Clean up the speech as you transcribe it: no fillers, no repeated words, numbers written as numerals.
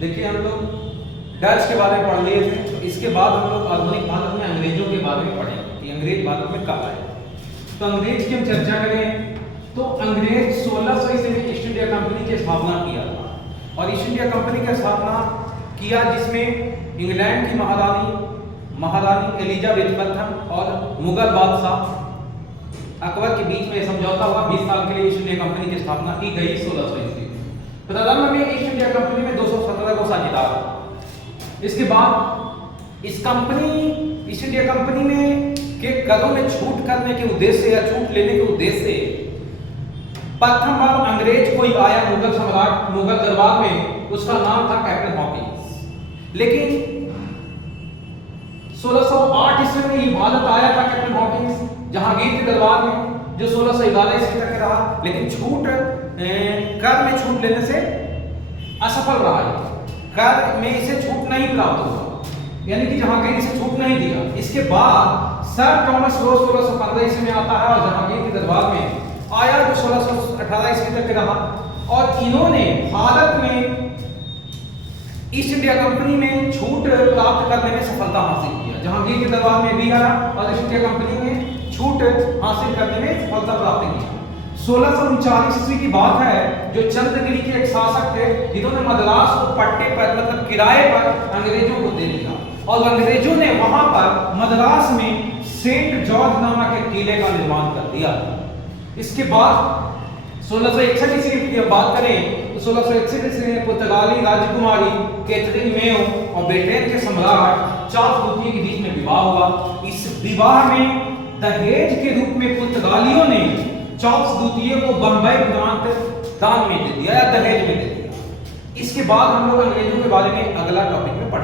देखिए हम लोग डच के बारे में पढ़ लिए थे, तो इसके बाद हम लोग आधुनिक भारत में अंग्रेजों के बारे में पढ़ेंगे कि अंग्रेज भारत में कब आए। तो अंग्रेज की हम चर्चा करें तो अंग्रेज 1600 ईस्वी में ईस्ट इंडिया कंपनी की स्थापना किया था, और ईस्ट इंडिया कंपनी की स्थापना किया जिसमें इंग्लैंड की महारानी एलिजाबेथ प्रथम और मुगल बादशाह अकबर के बीच में समझौता हुआ। 20 साल के लिए ईस्ट इंडिया कंपनी की स्थापना की गई 1600 ईस्वी। प्रारंभ में ईस्ट इंडिया कंपनी में 217 को साझेदार। इसके बाद इस कंपनी ईस्ट इंडिया कंपनी में के करों में छूट करने के उद्देश्य या छूट लेने के उद्देश्य से प्रथम बार अंग्रेज कोई आया मुगल सम्राट मुगल दरबार में, उसका नाम था कैप्टन हॉकिंस। लेकिन 1608 ईस्वी में ये भारत आया था कैप्टन हॉकिंस जहांगीर के दरबार में, जो 1611 ईस्वी तक रहा, लेकिन कर में छूट लेने से असफल रहा। कर में इसे छूट नहीं प्राप्त हुआ, यानी कि जहांगीर इसे छूट नहीं दिया। इसके बाद सर थॉमस रो 1615 ईस्वी में आता है और जहांगीर के दरबार में आया, जो 1618 ईस्वी तक रहा, और इन्होंने भारत में ईस्ट इंडिया कंपनी में छूट प्राप्त करने में सफलता हासिल किया। जहांगीर के दरबार में भी आया और ईस्ट इंडिया कंपनी में छूट हासिल करने में सफलता प्राप्त की। 1639 ईस्वी की बात है, जो चंद्रगिरी के एक शासक थे जिन्होंने मद्रास को पट्टे पर मतलब किराए पर अंग्रेजों को दे दिया, और अंग्रेजों ने वहां पर मद्रास में सेंट जॉर्ज नामक एक किले का निर्माण कर दिया। इसके बाद 1661 ईस्वी की बात करें तो 1661 ईस्वी में पुर्तगाली राजकुमारी कैथरीन मेयो और ब्रिटेन के सम्राट चार्ल्स द्वितीय के बीच में विवाह हुआ। इस विवाह में दहेज के रूप में पुर्तगालियों ने चार्ल्स द्वितीय को बंबई प्रांत दान में दे दिया या दहेज में दे दिया। इसके बाद हम लोग अंग्रेजों के बारे में अगला टॉपिक में पढ़ेंगे।